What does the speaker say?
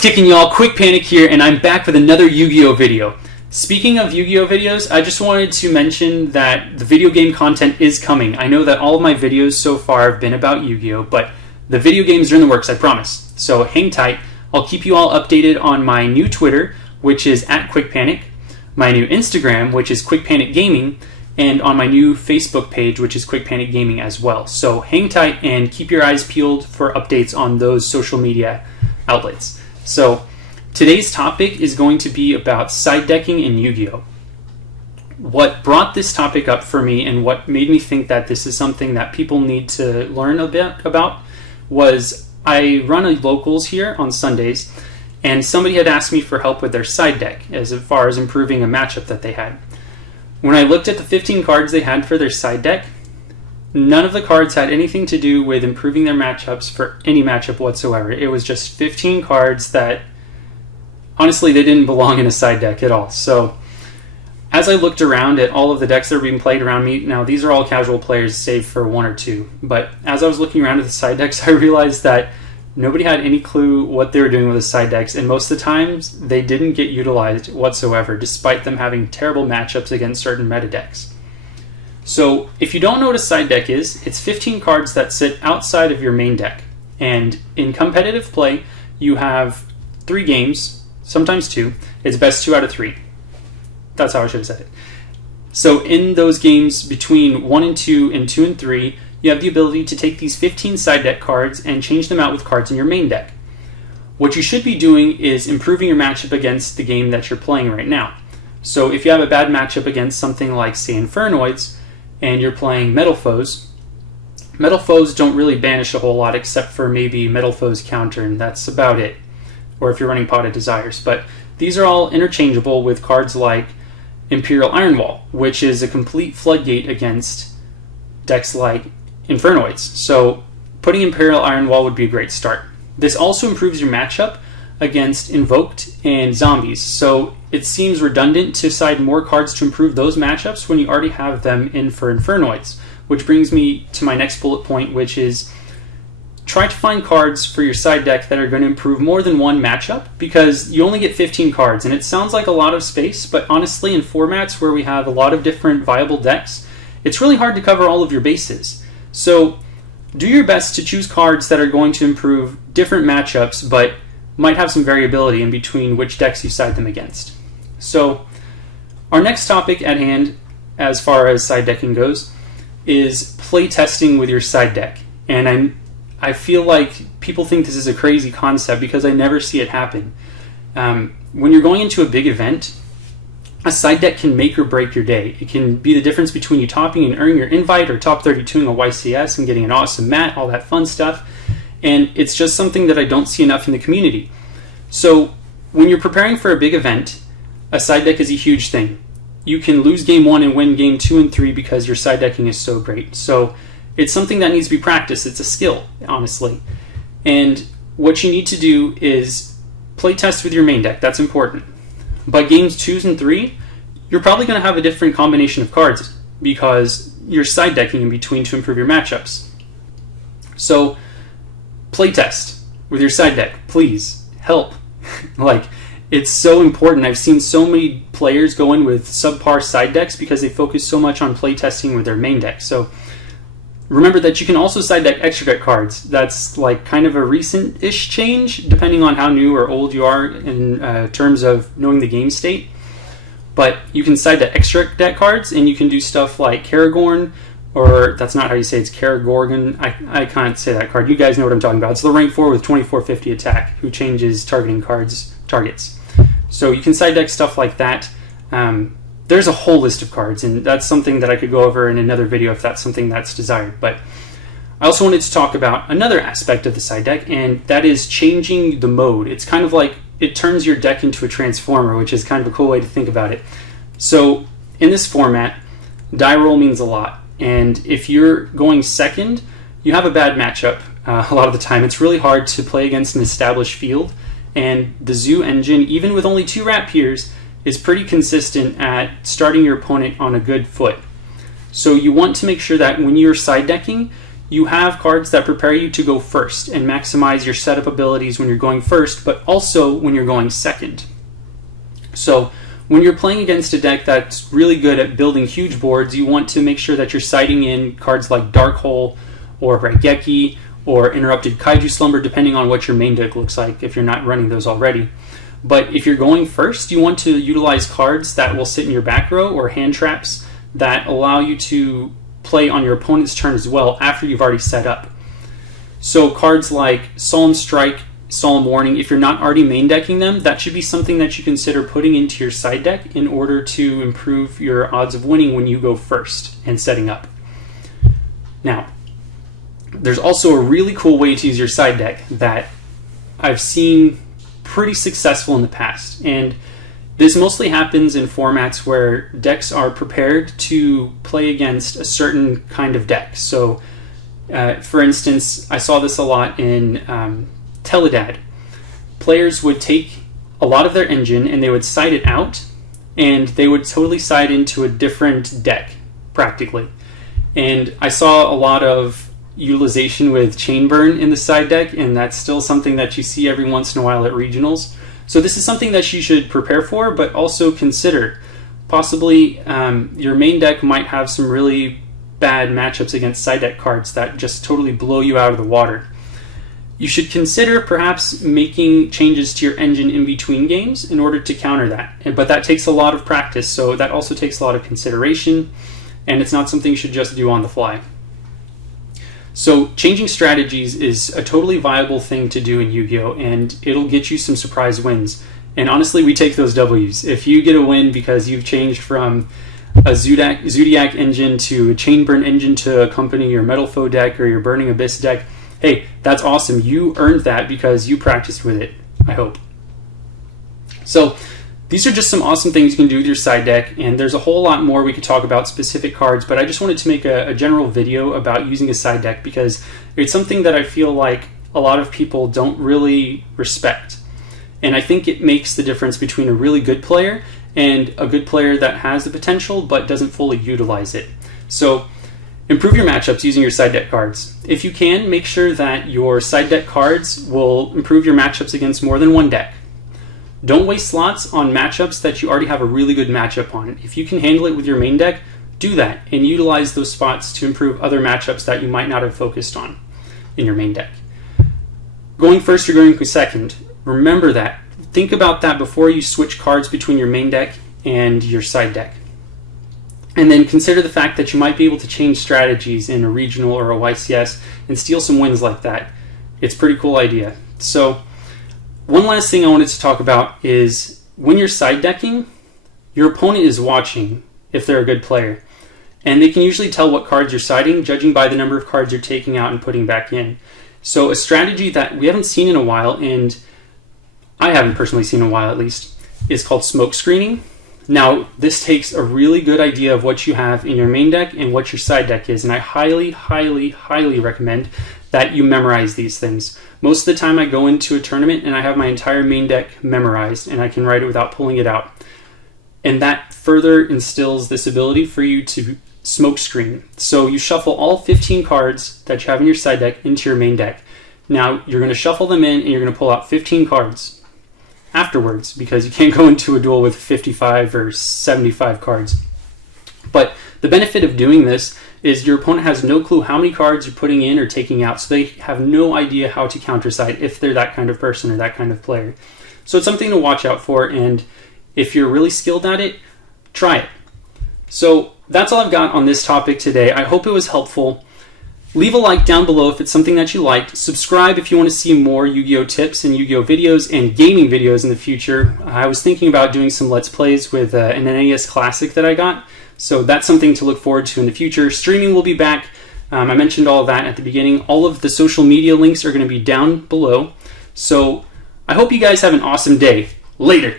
What's kicking, y'all? Kwikpanik here, and I'm back with another Yu-Gi-Oh video. Speaking of Yu-Gi-Oh videos, I just wanted to mention that the video game content is coming. I know that all of my videos so far have been about Yu-Gi-Oh, but the video games are in the works, I promise. So hang tight. I'll keep you all updated on my new Twitter, which is @Kwikpanik, my new Instagram, which is Kwikpanik Gaming, and on my new Facebook page, which is Kwikpanik Gaming as well. So hang tight and keep your eyes peeled for updates on those social media outlets. So today's topic is going to be about side decking in Yu-Gi-Oh! What brought this topic up for me and what made me think that this is something that people need to learn a bit about was I run a locals here on Sundays, and somebody had asked me for help with their side deck as far as improving a matchup that they had. When I looked at the 15 cards they had for their side deck, none of the cards had anything to do with improving their matchups for any matchup whatsoever. It was just 15 cards that, honestly, they didn't belong in a side deck at all. So, as I looked around at all of the decks that are being played around me, now these are all casual players save for one or two, but as I was looking around at the side decks, I realized that nobody had any clue what they were doing with the side decks, and most of the times, they didn't get utilized whatsoever, despite them having terrible matchups against certain meta decks. So, if you don't know what a side deck is, it's 15 cards that sit outside of your main deck. And in competitive play, you have 3 games, sometimes 2. It's best 2 out of 3. That's how I should have said it. So, in those games between 1 and 2 and 2 and 3, you have the ability to take these 15 side deck cards and change them out with cards in your main deck. What you should be doing is improving your matchup against the game that you're playing right now. So, if you have a bad matchup against something like, say, Infernoids, and you're playing Metal Foes don't really banish a whole lot except for maybe Metal Foes counter, and that's about it. Or if you're running Pot of Desires. But these are all interchangeable with cards like Imperial Iron Wall, which is a complete floodgate against decks like Infernoids. So putting Imperial Iron Wall would be a great start. This also improves your matchup against Invoked and Zombies. So it seems redundant to side more cards to improve those matchups when you already have them in for Infernoids. Which brings me to my next bullet point, which is try to find cards for your side deck that are going to improve more than one matchup, because you only get 15 cards, and it sounds like a lot of space, but honestly in formats where we have a lot of different viable decks, it's really hard to cover all of your bases. So do your best to choose cards that are going to improve different matchups, but might have some variability in between which decks you side them against. So our next topic at hand, as far as side decking goes, is play testing with your side deck. And I feel like people think this is a crazy concept because I never see it happen. When you're going into a big event, a side deck can make or break your day. It can be the difference between you topping and earning your invite or top 32ing a YCS and getting an awesome mat, all that fun stuff. And it's just something that I don't see enough in the community. So when you're preparing for a big event, a side deck is a huge thing. You can lose game 1 and win game 2 and 3 because your side decking is so great. So it's something that needs to be practiced. It's a skill, honestly. And what you need to do is play test with your main deck. That's important. But games 2 and 3, you're probably going to have a different combination of cards because you're side decking in between to improve your matchups. So play test with your side deck. Please help. It's so important. I've seen so many players go in with subpar side decks because they focus so much on playtesting with their main deck. So remember that you can also side deck extra deck cards. That's like kind of a recent-ish change, depending on how new or old you are in terms of knowing the game state. But you can side deck extra deck cards, and you can do stuff like Karagorn, or that's not how you say it, it's Karagorgon. I can't say that card. You guys know what I'm talking about. It's the rank 4 with 2450 attack, who changes targeting targets. So you can side deck stuff like that. There's a whole list of cards, and that's something that I could go over in another video if that's something that's desired. But I also wanted to talk about another aspect of the side deck, and that is changing the mode. It's kind of like it turns your deck into a transformer, which is kind of a cool way to think about it. So in this format, die roll means a lot. And if you're going second, you have a bad matchup a lot of the time. It's really hard to play against an established field. And the Zoo engine, even with only 2 Rapiers, is pretty consistent at starting your opponent on a good foot. So you want to make sure that when you're side decking, you have cards that prepare you to go first and maximize your setup abilities when you're going first, but also when you're going second. So when you're playing against a deck that's really good at building huge boards, you want to make sure that you're sighting in cards like Dark Hole or Raigeki or Interrupted Kaiju Slumber, depending on what your main deck looks like if you're not running those already. But if you're going first, you want to utilize cards that will sit in your back row or hand traps that allow you to play on your opponent's turn as well after you've already set up. So cards like Solemn Strike, Solemn Warning, if you're not already main decking them, that should be something that you consider putting into your side deck in order to improve your odds of winning when you go first and setting up. Now, there's also a really cool way to use your side deck that I've seen pretty successful in the past, and this mostly happens in formats where decks are prepared to play against a certain kind of deck. So, for instance, I saw this a lot in Teledad. Players would take a lot of their engine and they would side it out, and they would totally side into a different deck, practically. And I saw a lot of utilization with Chain Burn in the side deck, and that's still something that you see every once in a while at regionals. So this is something that you should prepare for, but also consider. Possibly your main deck might have some really bad matchups against side deck cards that just totally blow you out of the water. You should consider perhaps making changes to your engine in between games in order to counter that. But that takes a lot of practice, so that also takes a lot of consideration, and it's not something you should just do on the fly. So changing strategies is a totally viable thing to do in Yu-Gi-Oh! And it'll get you some surprise wins. And honestly, we take those W's. If you get a win because you've changed from a Zodiac engine to a Chain Burn engine to accompany your Metal Foe deck or your Burning Abyss deck, hey, that's awesome. You earned that because you practiced with it, I hope. So these are just some awesome things you can do with your side deck, and there's a whole lot more we could talk about specific cards, but I just wanted to make a general video about using a side deck because it's something that I feel like a lot of people don't really respect. And I think it makes the difference between a really good player and a good player that has the potential but doesn't fully utilize it. So improve your matchups using your side deck cards. If you can, make sure that your side deck cards will improve your matchups against more than one deck. Don't waste slots on matchups that you already have a really good matchup on. If you can handle it with your main deck, do that and utilize those spots to improve other matchups that you might not have focused on in your main deck. Going first or going second, remember that. Think about that before you switch cards between your main deck and your side deck. And then consider the fact that you might be able to change strategies in a regional or a YCS and steal some wins like that. It's a pretty cool idea. So one last thing I wanted to talk about is when you're side decking, your opponent is watching if they're a good player. And they can usually tell what cards you're siding judging by the number of cards you're taking out and putting back in. So a strategy that we haven't seen in a while, and I haven't personally seen in a while at least, is called smoke screening. Now, this takes a really good idea of what you have in your main deck and what your side deck is, and I highly, highly, highly recommend that you memorize these things. Most of the time I go into a tournament and I have my entire main deck memorized and I can write it without pulling it out. And that further instills this ability for you to smoke screen. So you shuffle all 15 cards that you have in your side deck into your main deck. Now you're going to shuffle them in and you're going to pull out 15 cards afterwards because you can't go into a duel with 55 or 75 cards. But the benefit of doing this is your opponent has no clue how many cards you're putting in or taking out, so they have no idea how to counterside if they're that kind of person or that kind of player. So it's something to watch out for, and if you're really skilled at it, try it. So that's all I've got on this topic today. I hope it was helpful. Leave a like down below if it's something that you liked. Subscribe if you want to see more Yu-Gi-Oh tips and Yu-Gi-Oh videos and gaming videos in the future. I was thinking about doing some Let's Plays with an NES Classic that I got, so that's something to look forward to in the future. Streaming will be back. I mentioned all of that at the beginning. All of the social media links are going to be down below. So I hope you guys have an awesome day. Later.